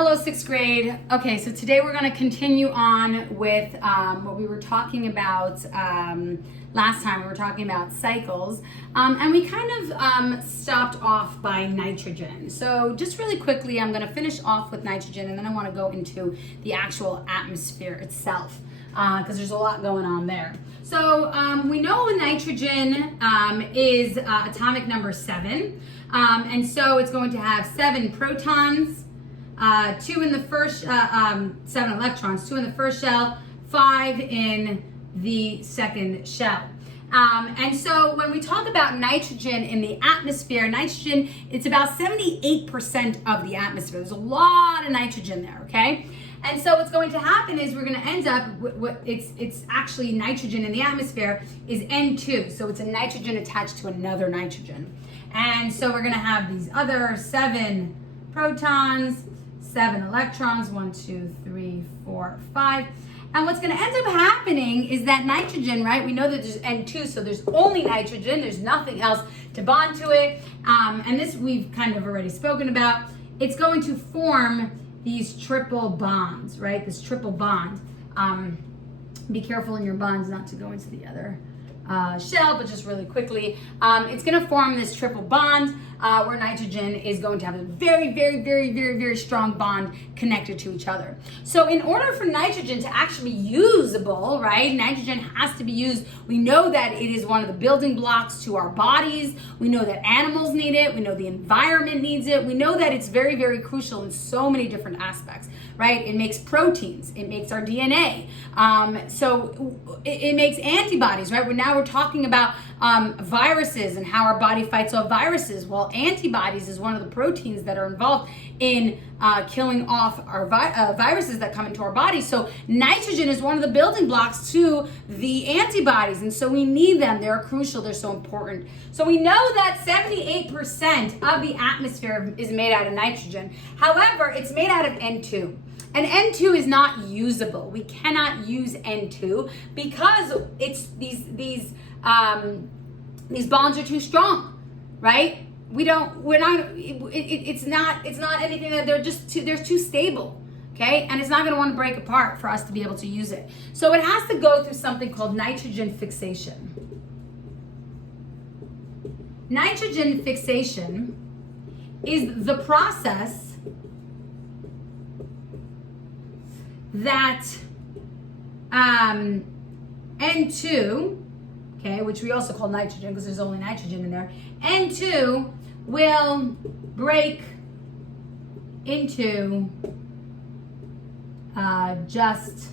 Hello, sixth grade. Okay, so today we're going to continue on with what we were talking about last time. We were talking about cycles, and we kind of stopped off by nitrogen. So just really quickly, I'm going to finish off with nitrogen, and then I want to go into the actual atmosphere itself, because there's a lot going on there. So we know nitrogen is atomic number 7, and so it's going to have 7 protons, 2 in the first, 7 electrons, 2 in the first shell, 5 in the second shell. And so when we talk about nitrogen in the atmosphere, nitrogen, it's about 78% of the atmosphere. There's a lot of nitrogen there, okay? And so what's going to happen is we're going to end up with it's actually nitrogen in the atmosphere is N2. So it's a nitrogen attached to another nitrogen. And so we're going to have these other 7 protons, 7 electrons, 1, 2, 3, 4, 5. And what's going to end up happening is that nitrogen, right? We know that there's N2, so there's only nitrogen. There's nothing else to bond to it. And this we've kind of already spoken about. It's going to form these triple bonds, right? This triple bond. Be careful in your bonds not to go into the other shell, but just really quickly, it's going to form this triple bond where nitrogen is going to have a very, very, very, very, very strong bond connected to each other. So in order for nitrogen to actually be usable, right, nitrogen has to be used. We know that it is one of the building blocks to our bodies. We know that animals need it. We know the environment needs it. We know that it's very, very crucial in so many different aspects, right? It makes proteins. It makes our DNA. So it makes antibodies, right? We're talking about viruses and how our body fights off viruses. Well, antibodies is one of the proteins that are involved in killing off our viruses that come into our body. So nitrogen is one of the building blocks to the antibodies, and so we need them. They're crucial. They're so important. So we know that 78% of the atmosphere is made out of nitrogen. However, it's made out of N2. And N2 is not usable. We cannot use N2 because it's these bonds are too strong, right? It's not anything that they're too stable, okay? And it's not going to want to break apart for us to be able to use it. So it has to go through something called nitrogen fixation. Nitrogen fixation is the process that N2, okay, which we also call nitrogen because there's only nitrogen in there, N2 will break into let's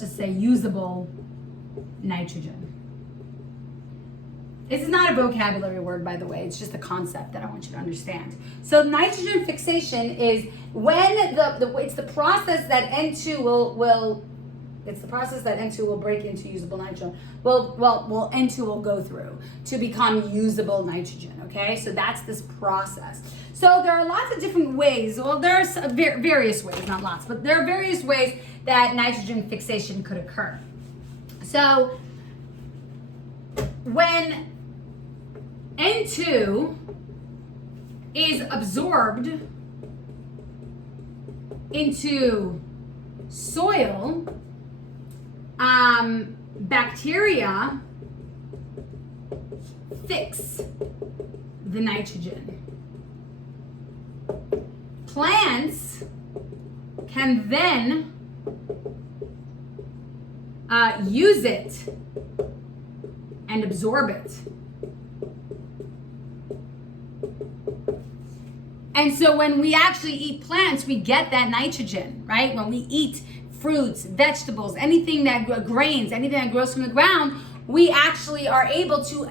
just say usable nitrogen. This is not a vocabulary word, by the way. It's just a concept that I want you to understand. So nitrogen fixation is when it's the process that N2 will break into usable nitrogen. Well, N2 will go through to become usable nitrogen, okay? So that's this process. So there are lots of different ways. Well, there's various ways, not lots, but there are various ways that nitrogen fixation could occur. So when N2 is absorbed into soil, bacteria fix the nitrogen. Plants can then use it and absorb it. And so when we actually eat plants, we get that nitrogen, right? When we eat fruits, vegetables, anything that grains, anything that grows from the ground, we actually are able to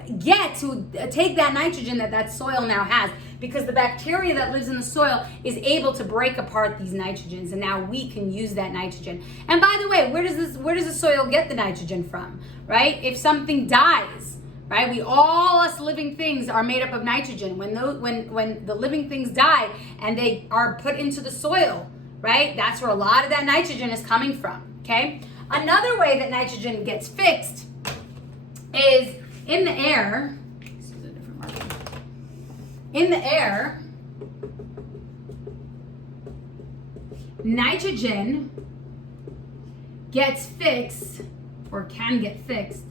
take that nitrogen that soil now has, because the bacteria that lives in the soil is able to break apart these nitrogens, and now we can use that nitrogen. And by the way, where does the soil get the nitrogen from, right? If something dies, right? All us living things are made up of nitrogen. When the living things die and they are put into the soil, right? That's where a lot of that nitrogen is coming from, okay? Another way that nitrogen gets fixed is in the air. This is a different marker. In the air, nitrogen gets fixed, or can get fixed,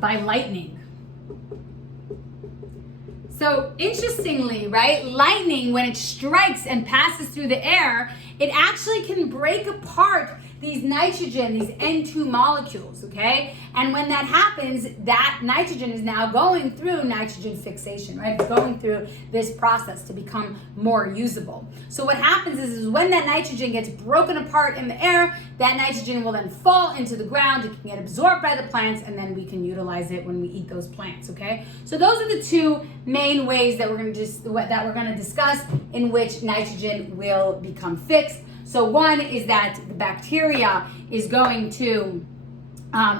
by lightning. So interestingly, right, lightning, when it strikes and passes through the air, it actually can break apart these nitrogen, these N2 molecules, okay? And when that happens, that nitrogen is now going through nitrogen fixation, right? It's going through this process to become more usable. So what happens is when that nitrogen gets broken apart in the air, that nitrogen will then fall into the ground, it can get absorbed by the plants, and then we can utilize it when we eat those plants, okay? So those are the two main ways that we're gonna discuss in which nitrogen will become fixed. So one is that the bacteria is going to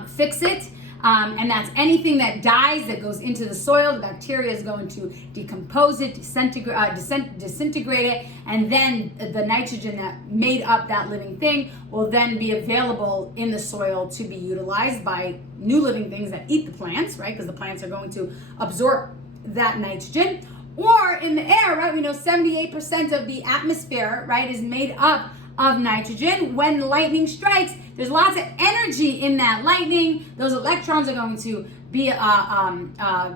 fix it, and that's anything that dies that goes into the soil. The bacteria is going to decompose it, disintegrate it, and then the nitrogen that made up that living thing will then be available in the soil to be utilized by new living things that eat the plants, right? Because the plants are going to absorb that nitrogen. Or in the air, right? We know 78% of the atmosphere, right, is made up of nitrogen. When lightning strikes, there's lots of energy in that lightning. Those electrons are going to be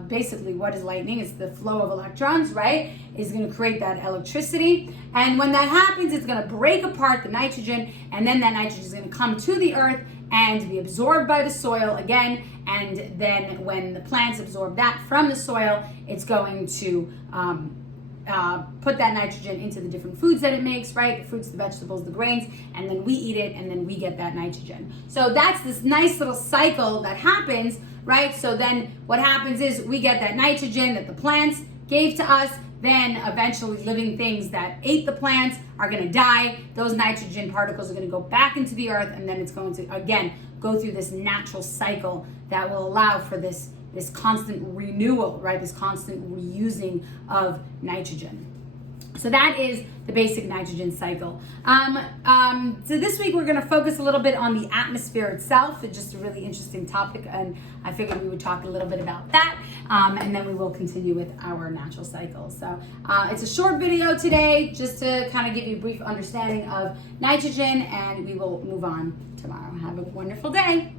basically, what is lightning? It's the flow of electrons, right? It's going to create that electricity. And when that happens, it's going to break apart the nitrogen, and then that nitrogen is going to come to the earth and be absorbed by the soil again. And then when the plants absorb that from the soil, it's going to put that nitrogen into the different foods that it makes, right? The fruits, the vegetables, the grains, and then we eat it, and then we get that nitrogen. So that's this nice little cycle that happens, right? So then what happens is we get that nitrogen that the plants gave to us. Then eventually living things that ate the plants are going to die. Those nitrogen particles are going to go back into the earth, and then it's going to, again, go through this natural cycle that will allow for this constant renewal, right? This constant reusing of nitrogen. So that is the basic nitrogen cycle. So this week we're going to focus a little bit on the atmosphere itself. It's just a really interesting topic, and I figured we would talk a little bit about that, and then we will continue with our natural cycle. So it's a short video today, just to kind of give you a brief understanding of nitrogen, and we will move on tomorrow. Have a wonderful day.